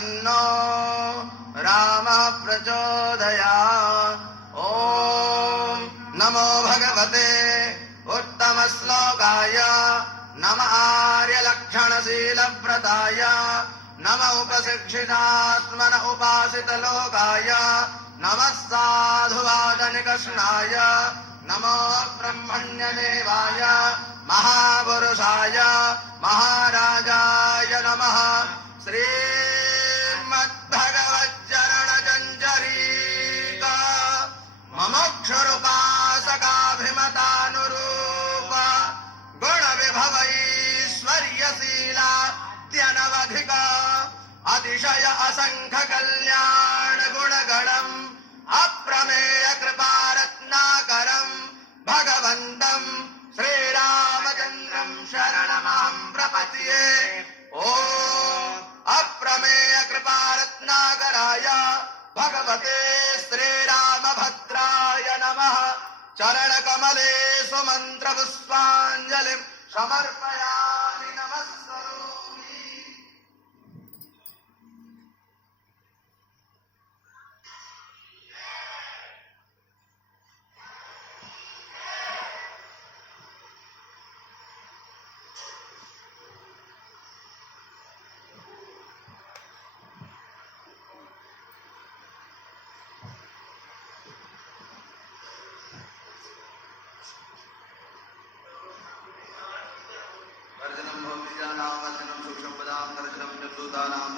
तन्नो रामः प्रचोदयात्। ॐ नमो भगवते उत्तमश्लोकाय नमः आर्यलक्षणशीलव्रताय नमः उपशिक्षितात्मन उपासितलोकाय नमः साधुवादनिकृष्णाय नमो ब्रह्मण्यदेवाय महापुरुषाय महाराजाय नमः। श्रीमद्भगवच्चरणचञ्चरीक ममोक्षरूपासकाभिमतानुरूप गुणविभवैश्वर्यशीलात्यनवधिक अतिशय असंख्य कल्याण गुणगणम् अप्रमेय कृपारत्नाकरम् भगवन्तम् श्रीरामचन्द्रम् शरणमहं प्रपद्ये। ॐ अप्रमेय कृपारत्नाकराय भगवते श्रीरामभद्राय नमः। चरणकमले सुमन्त्रपुष्पाञ्जलिं समर्पयामि। नमस्करोमि। वर्जनं भवतीजानां वचनं सूक्ष्मपदां दर्शनं जगदूतानां